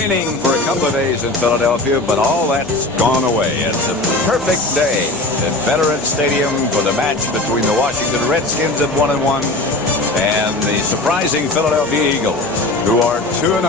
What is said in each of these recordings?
raining for a couple of days in Philadelphia, but all that's gone away. It's a perfect day at Veterans Stadium for the match between the Washington Redskins at 1-1 and the surprising Philadelphia Eagles, who are 2-0.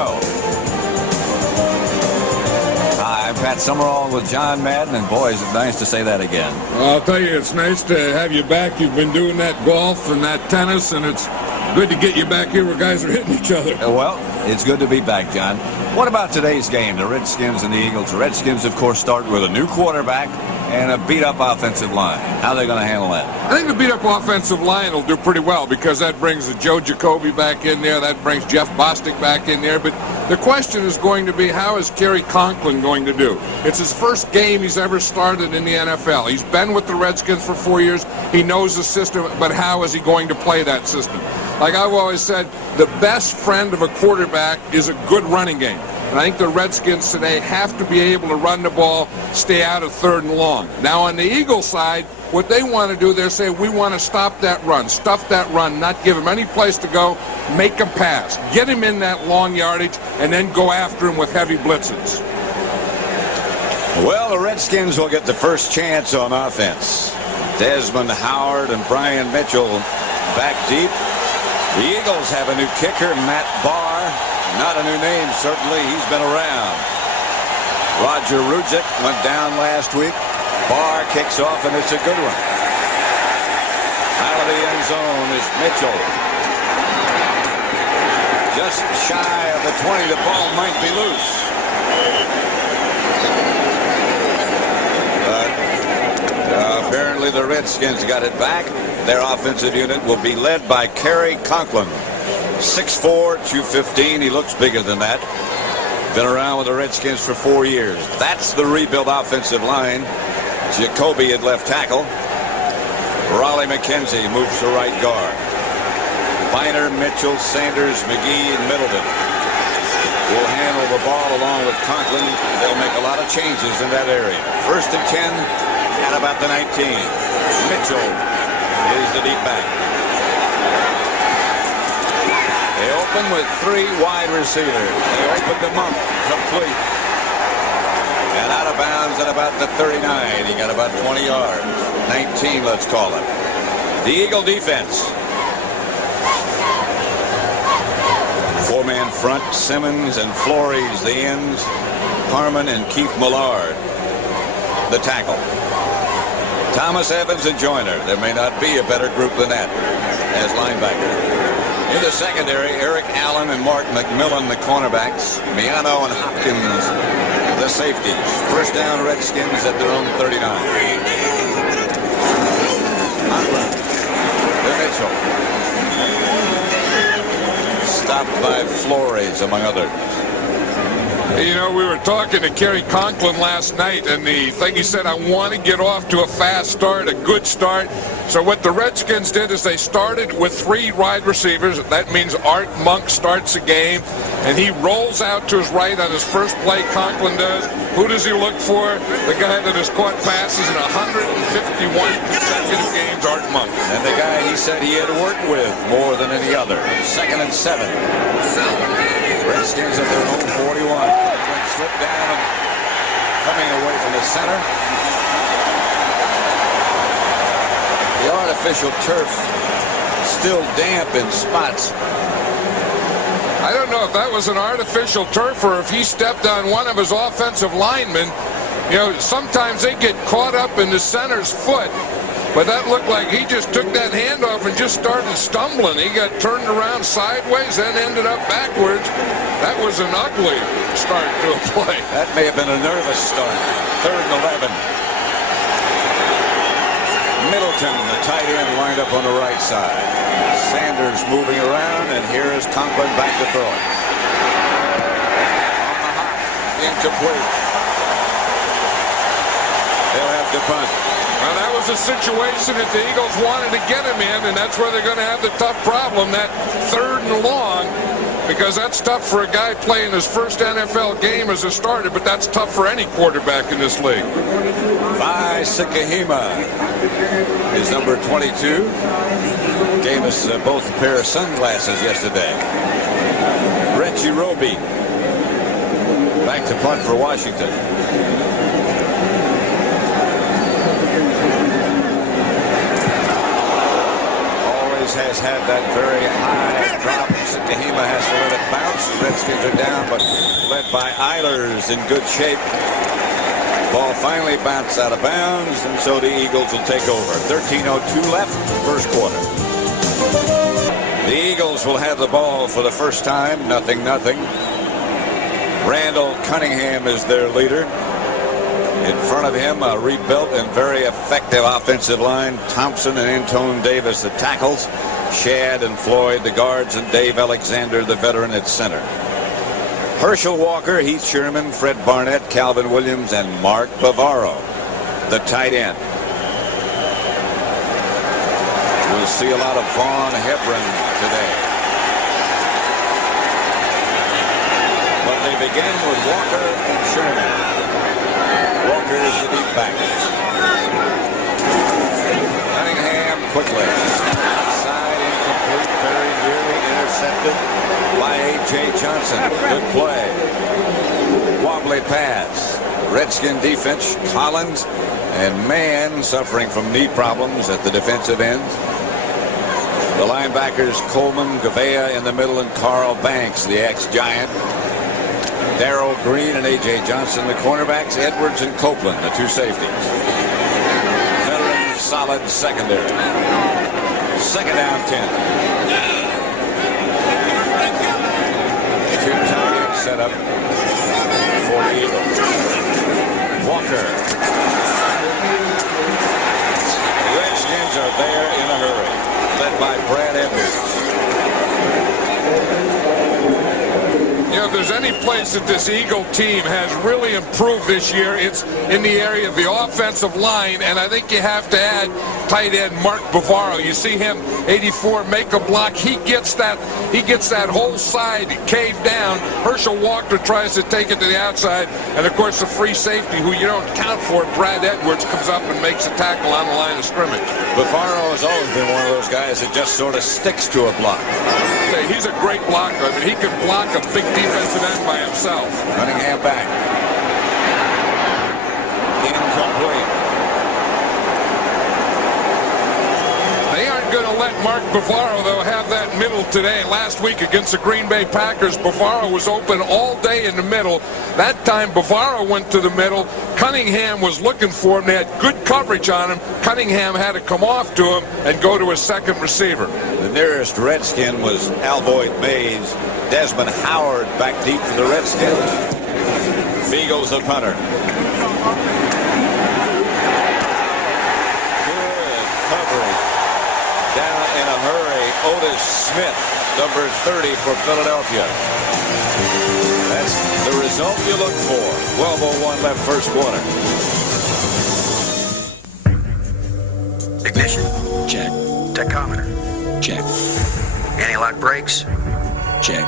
Hi, I'm Pat Summerall with John Madden, and boy, is it nice to say that again. Well, I'll tell you, it's nice to have you back. You've been doing that golf and that tennis, and it's good to get you back here where guys are hitting each other. Well, it's good to be back, John. What about today's game, the Redskins and the Eagles? The Redskins, of course, start with a new quarterback and a beat-up offensive line. How are they going to handle that? I think the beat-up offensive line will do pretty well because that brings Joe Jacoby back in there. That brings Jeff Bostic back in there. But the question is going to be, how is Kerry Conklin going to do? It's his first game he's ever started in the NFL. He's been with the Redskins for 4 years. He knows the system, but how is he going to play that system? Like I've always said, the best friend of a quarterback is a good running game. And I think the Redskins today have to be able to run the ball, stay out of 3rd and long. Now on the Eagle side, what they want to do, they're saying, we want to stop that run, stuff that run, not give him any place to go, make him pass, get him in that long yardage, and then go after him with heavy blitzes. Well, the Redskins will get the first chance on offense. Desmond Howard and Brian Mitchell back deep. The Eagles have a new kicker, Matt Barr. Not a new name, certainly. He's been around. Roger Rudzik went down last week. Barr kicks off, and it's a good one. Out of the end zone is Mitchell. Just shy of the 20. The ball might be loose. But apparently the Redskins got it back. Their offensive unit will be led by Kerry Conklin. 6'4", 215. He looks bigger than that. Been around with the Redskins for 4 years. That's the rebuilt offensive line. Jacoby at left tackle. Raleigh McKenzie moves to right guard. Biner, Mitchell, Sanders, McGee, and Middleton will handle the ball along with Conklin. They'll make a lot of changes in that area. 1st and 10 at about the 19. Mitchell is the deep back. They open with 3 wide receivers. They open them up complete. And out of bounds at about the 39. He got about 20 yards. 19, let's call it. The Eagle defense. 4-man front. Simmons and Flores, the ends. Harmon and Keith Millard, the tackle. Thomas Evans and Joyner. There may not be a better group than that as linebacker. In the secondary, Eric Allen and Mark McMillan, the cornerbacks. Miano and Hopkins, the safeties. First down, Redskins at their own 39. Conklin to Mitchell. Stopped by Flores, among others. You know, we were talking to Kerry Conklin last night, and the thing he said, I want to get off to a fast start, a good start. So what the Redskins did is they started with 3 wide receivers. That means Art Monk starts the game, and he rolls out to his right on his first play. Conklin does. Who does he look for? The guy that has caught passes in 151 consecutive games, Art Monk. And the guy he said he had worked with more than any other. 2nd and 7. Redskins at their own 41. Slipped down and coming away from the center. The artificial turf still damp in spots. I don't know if that was an artificial turf or if he stepped on one of his offensive linemen. You know, sometimes they get caught up in the center's foot. But that looked like he just took that handoff and just started stumbling. He got turned around sideways and ended up backwards. That was an ugly start to a play. That may have been a nervous start. 3rd and 11. Middleton, the tight end, lined up on the right side. Sanders moving around, and here is Conklin back to throw it. On the hop, incomplete. They'll have to punt. Well, that was a situation that the Eagles wanted to get him in, and that's where they're going to have the tough problem, that 3rd and long, because that's tough for a guy playing his first NFL game as a starter, but that's tough for any quarterback in this league. Vai Sikahema is number 22. Gave us both a pair of sunglasses yesterday. Reggie Roby Back to punt for Washington. Always has had that very high drop. Kahima has to let it bounce. The Redskins are down, but led by Eilers in good shape. Ball finally bounced out of bounds, and so the Eagles will take over. 13:02 left, first quarter. The Eagles will have the ball for the first time, 0-0. Randall Cunningham is their leader. In front of him, a rebuilt and very effective offensive line. Thompson and Antone Davis, the tackles. Shad and Floyd, the guards, and Dave Alexander, the veteran, at center. Herschel Walker, Heath Sherman, Fred Barnett, Calvin Williams, and Mark Bavaro, the tight end. We'll see a lot of Vaughn Hebron today. But they begin with Walker and Sherman. Walker is the deep back. Cunningham quickly. Outside, incomplete, very nearly intercepted by A.J. Johnson. Good play. Wobbly pass. Redskin defense, Collins and Mann suffering from knee problems at the defensive ends. The linebackers, Coleman, Gavea in the middle, and Carl Banks, the ex-Giant. Darrell Green and A.J. Johnson, the cornerbacks. Edwards and Copeland, the two safeties. Veteran, solid secondary. Second down, 10. Two tight end setup for the Eagles. Walker. The Redskins are there in a hurry, led by Brad Edwards. You know, if there's any place that this Eagle team has really improved this year, it's in the area of the offensive line, and I think you have to add tight end Mark Bavaro. You see him, 84, make a block. He gets that whole side caved down. Herschel Walker tries to take it to the outside, and of course the free safety, who you don't count for, Brad Edwards, comes up and makes a tackle on the line of scrimmage. Bavaro has always been one of those guys that just sort of sticks to a block. He's a great blocker. I mean, he can block a big defensive end by himself. Cunningham back. Incomplete. They aren't going to let Mark Bavaro, though, have that middle today. Last week against the Green Bay Packers, Bavaro was open all day in the middle. That time, Bavaro went to the middle. Cunningham was looking for him. They had good coverage on him. Cunningham had to come off to him and go to his second receiver. The nearest Redskin was Alboyd Mays. Desmond Howard back deep for the Redskins. Beagles the punter. Good coverage. Down in a hurry, Otis Smith, number 30 for Philadelphia. That's the result you look for. 12:01 left, first quarter. Ignition. Check. Tachometer. Check. Anti-lock brakes. Check.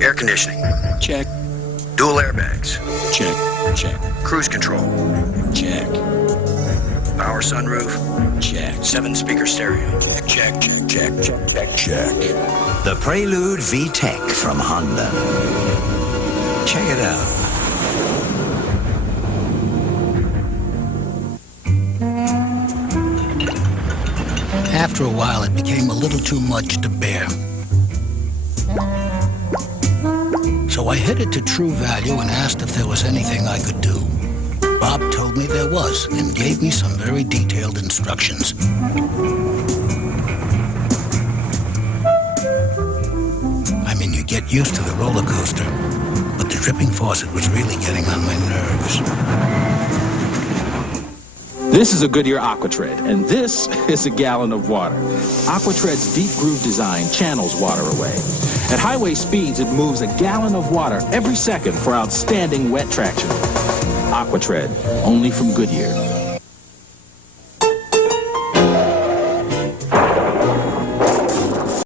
Air conditioning. Check. Dual airbags. Check. Check. Cruise control. Check. Power sunroof. Check. 7-speaker stereo. Check. Check. Check. Check. Check. Check. The Prelude VTEC from Honda. Check it out. After a while, it became a little too much to bear. So I headed to True Value and asked if there was anything I could do. Bob told me there was and gave me some very detailed instructions. I mean, you get used to the roller coaster, but the dripping faucet was really getting on my nerves. This is a Goodyear Aquatread, and this is a gallon of water. Aquatread's deep groove design channels water away. At highway speeds, it moves a gallon of water every second for outstanding wet traction. Aquatread, only from Goodyear.